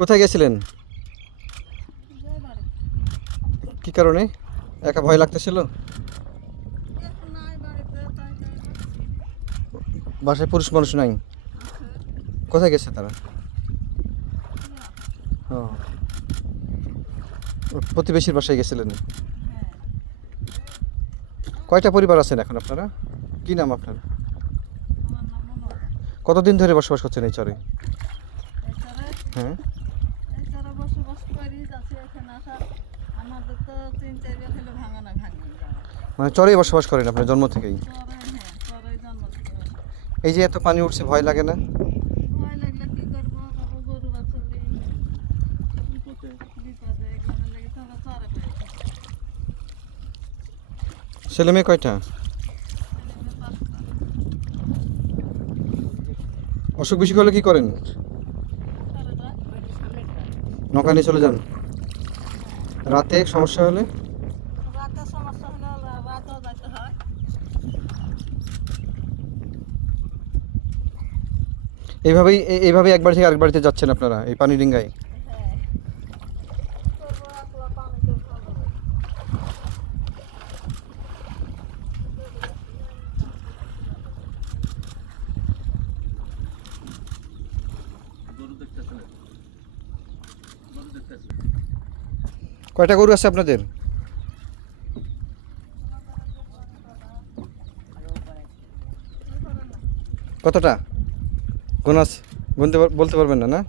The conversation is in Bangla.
কোথায় গেছিলেন? কি কারণে? একা ভয় লাগতেছিল? বাসায় পুরুষ মানুষ নাই? কোথায় গেছে তারা? ও, প্রতিবেশীর বাসায় গেছিলেন? কয়টা পরিবার আছেন এখন আপনারা? কি নাম আপনার? কতদিন ধরে বসবাস করছেন এই চরে? হ্যাঁ। মানে চরেই বসবাস করেন আপনার জন্ম থেকেই? এই যে এত পানি উঠছে, ভয় লাগে না? ছেলে মেয়ে কয়টা? অসুখ বিসুখ হলে কি করেন? নৌকা নিয়ে চলে যান? রাতে সমস্যা হলে? এইভাবেই এক বাড়ি থেকে আরেক বাড়িতে যাচ্ছেন আপনারা এই পানি ডিঙ্গায়? কয়টা গরু আছে আপনাদের? কতটা? গোনাস গুনতে বলতে পারবেন না, না?